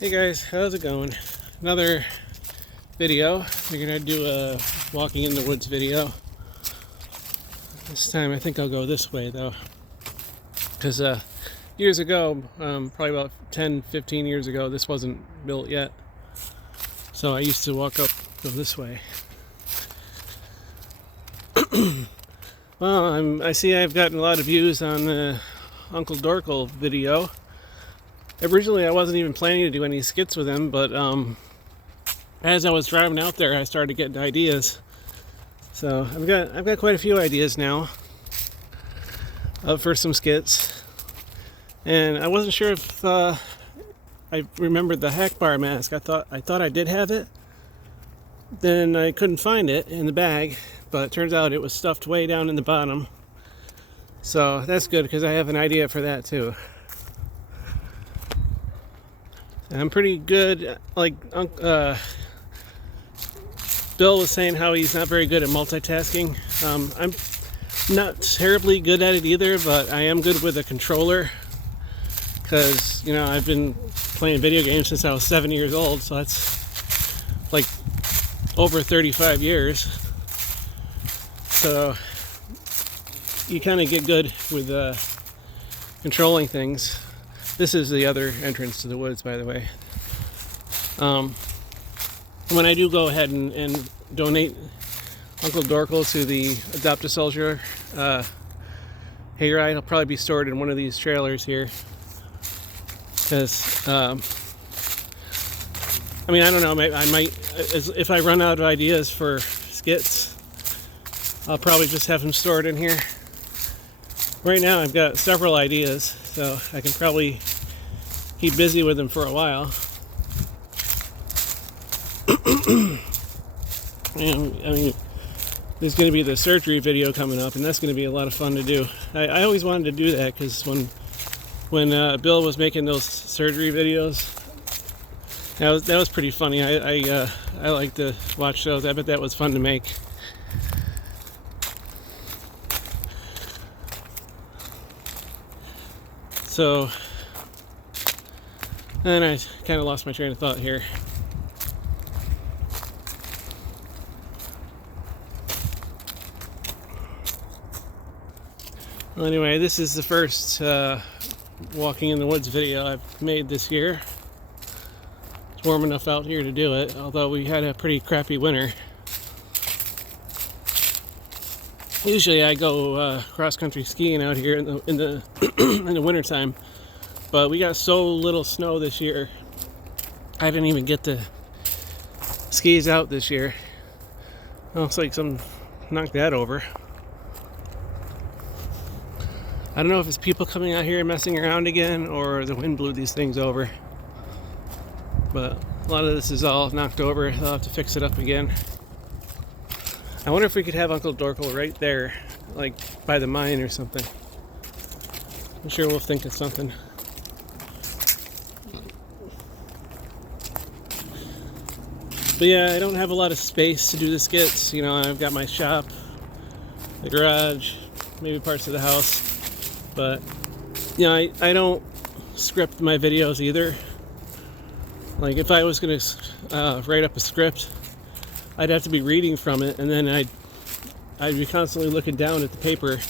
Hey guys, how's it going? Another video. We're gonna do a walking in the woods video. This time I think I'll go this way though, because years ago, probably about 10-15 years ago, this wasn't built yet, so I used to go this way. Well, I see I've gotten a lot of views on the Uncle Dorkle video. Originally, I wasn't even planning to do any skits with him, but as I was driving out there, I started getting ideas. So I've got quite a few ideas now for some skits, and I wasn't sure if I remembered the hack bar mask. I thought I did have it. Then I couldn't find it in the bag, but it turns out it was stuffed way down in the bottom. So that's good because I have an idea for that too. I'm pretty good, like Bill was saying how he's not very good at multitasking. I'm not terribly good at it either, but I am good with a controller because, you know, I've been playing video games since I was 7 years old, so that's like over 35 years. So you kind of get good with controlling things. This is the other entrance to the woods, by the way. When I do go ahead and donate Uncle Dorkle to the Adopt a Soldier hayride, he'll probably be stored in one of these trailers here. Because, I mean, I don't know, I might, if I run out of ideas for skits, I'll probably just have them stored in here. Right now I've got several ideas, so I can probably keep busy with them for a while. And, I mean, there's going to be the surgery video coming up, and that's going to be a lot of fun to do. I always wanted to do that because when Bill was making those surgery videos, that was pretty funny. I like to watch those. I bet that was fun to make. So, and I kind of lost my train of thought here. Well, anyway, this is the first walking in the woods video I've made this year. It's warm enough out here to do it, although we had a pretty crappy winter. Usually I go cross-country skiing out here in the in the wintertime, but we got so little snow this year, I didn't even get the skis out this year. Oh, it's like some knocked that over. I don't know if it's people coming out here and messing around again, or the wind blew these things over. But a lot of this is all knocked over. They'll have to fix it up again. I wonder if we could have Uncle Dorkle right there, like by the mine or something. I'm sure we'll think of something. But yeah, I don't have a lot of space to do the skits. You know, I've got my shop, the garage, maybe parts of the house. But, you know, I don't script my videos either. Like, if I was going to write up a script, I'd have to be reading from it, and then I'd be constantly looking down at the paper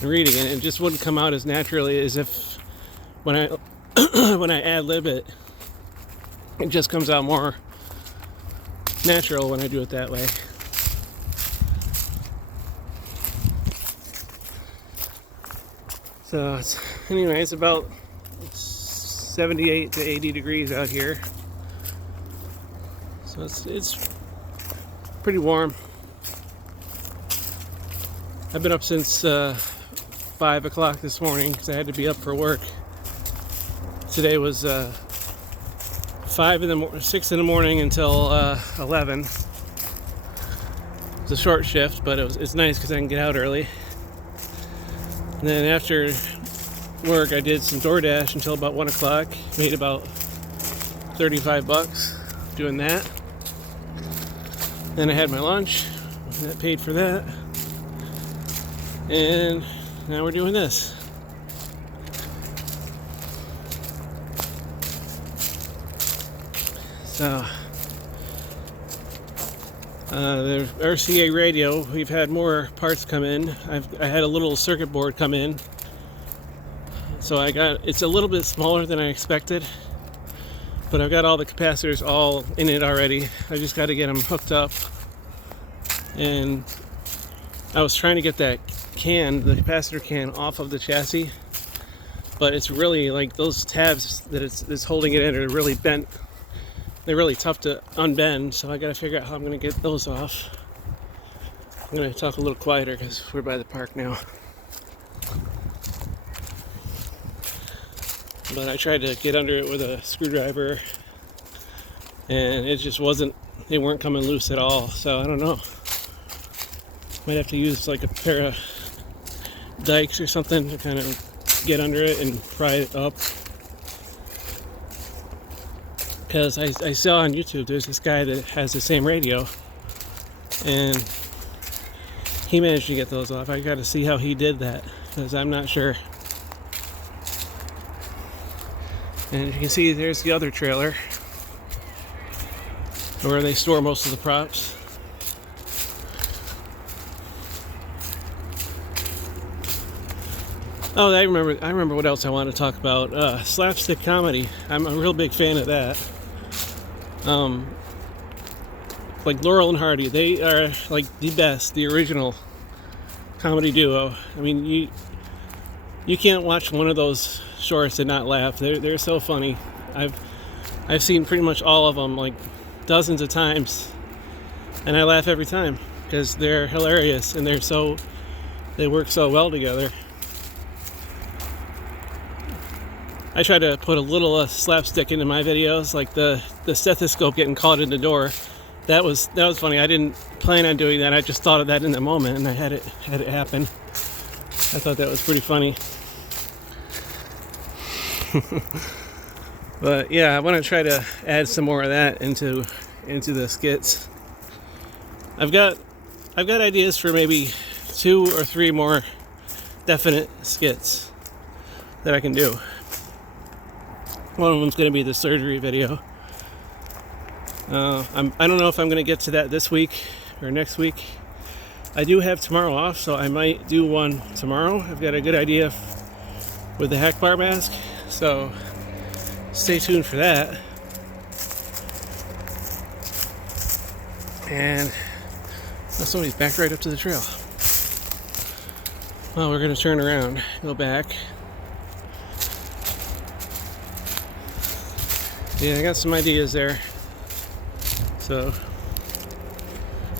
and reading it. It just wouldn't come out as naturally as if when I when I ad-lib it, it just comes out more natural when I do it that way. So anyway, it's about 78 to 80 degrees out here. So it's pretty warm. I've been up since 5 o'clock this morning because I had to be up for work. Today was 6 in the morning until 11. It's a short shift, but it's nice because I can get out early. And then after work, I did some DoorDash until about 1 o'clock. Made about $35 doing that. Then I had my lunch. That paid for that. And now we're doing this. So the RCA radio, we've had more parts come in. I had a little circuit board come in, so it's a little bit smaller than I expected, but I've got all the capacitors all in it already. I just got to get them hooked up, and I was trying to get that the capacitor can off of the chassis, but it's really like those tabs that it's holding it in are really bent. They're really tough to unbend, so I gotta figure out how I'm gonna get those off. I'm gonna talk a little quieter because we're by the park now. But I tried to get under it with a screwdriver, and it just they weren't coming loose at all, so I don't know. Might have to use like a pair of dikes or something to kind of get under it and pry it up. Because I saw on YouTube there's this guy that has the same radio, and he managed to get those off. I got to see how he did that, because I'm not sure. And you can see there's the other trailer where they store most of the props. Oh, I remember what else I want to talk about. Slapstick comedy. I'm a real big fan of that. Like Laurel and Hardy, they are like the best, the original comedy duo. I mean, you can't watch one of those shorts and not laugh. They're so funny. I've seen pretty much all of them like dozens of times, and I laugh every time because they're hilarious and they work so well together. I try to put a little slapstick into my videos, like the stethoscope getting caught in the door. That was funny. I didn't plan on doing that. I just thought of that in the moment, and I had it happen. I thought that was pretty funny. But yeah, I want to try to add some more of that into the skits. I've got ideas for maybe 2 or 3 more definite skits that I can do. One of them's going to be the surgery video. I don't know if I'm going to get to that this week or next week. I do have tomorrow off, so I might do one tomorrow. I've got a good idea with the hack bar mask, so stay tuned for that. And somebody's backed right up to the trail. Well, we're going to turn around, go back. Yeah, I got some ideas there, so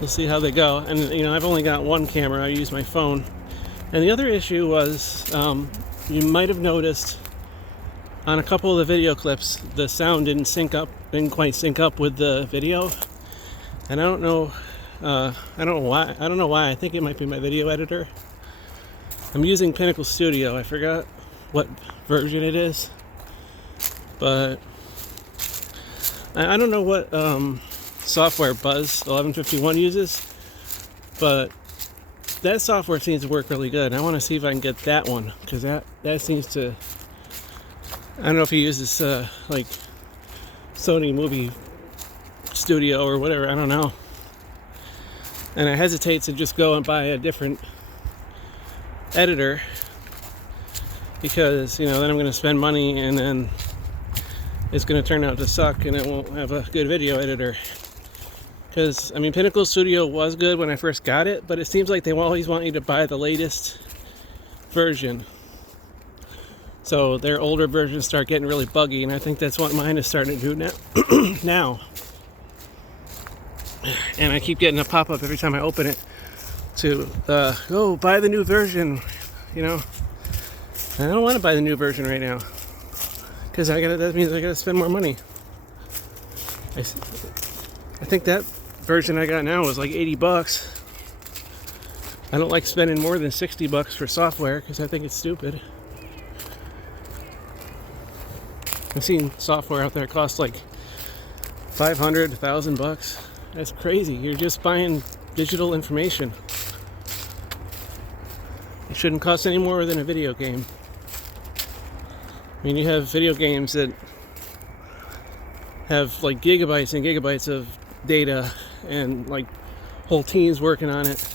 we'll see how they go. And I've only got one camera. I use my phone. And the other issue was, you might have noticed on a couple of the video clips, the sound didn't quite sync up with the video. And I don't know why. I think it might be my video editor. I'm using Pinnacle Studio. I forgot what version it is, but I don't know what software Buzz 1151 uses, but that software seems to work really good. I want to see if I can get that one, because that seems to, I don't know if he uses like Sony Movie Studio or whatever, I don't know. And I hesitate to just go and buy a different editor, because then I'm going to spend money and then it's going to turn out to suck and it won't have a good video editor. Because Pinnacle Studio was good when I first got it, but it seems like they always want you to buy the latest version, so their older versions start getting really buggy, and I think that's what mine is starting to do now. And I keep getting a pop-up every time I open it to buy the new version. I don't want to buy the new version right now, because that means I gotta spend more money. I think that version I got now was like $80. I don't like spending more than $60 for software, because I think it's stupid. I've seen software out there cost like $500, $1,000. That's crazy. You're just buying digital information. It shouldn't cost any more than a video game. You have video games that have like gigabytes and gigabytes of data and like whole teams working on it,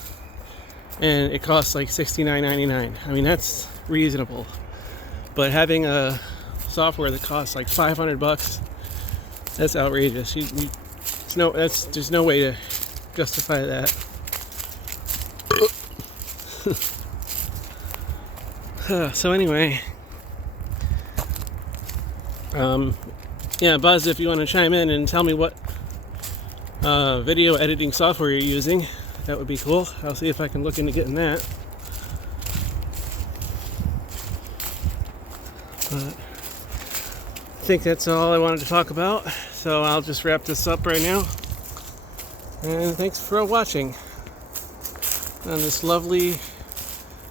and it costs like $69.99. I mean, that's reasonable. But having a software that costs like $500, that's outrageous. There's no way to justify that. So anyway, yeah, Buzz, if you want to chime in and tell me what video editing software you're using, that would be cool. I'll see if I can look into getting that. But I think that's all I wanted to talk about, so I'll just wrap this up right now. And thanks for watching on this lovely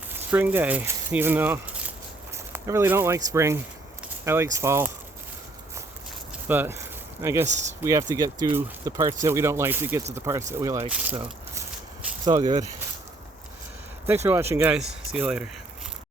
spring day, even though I really don't like spring. I like fall. But I guess we have to get through the parts that we don't like to get to the parts that we like, so it's all good. Thanks for watching, guys. See you later.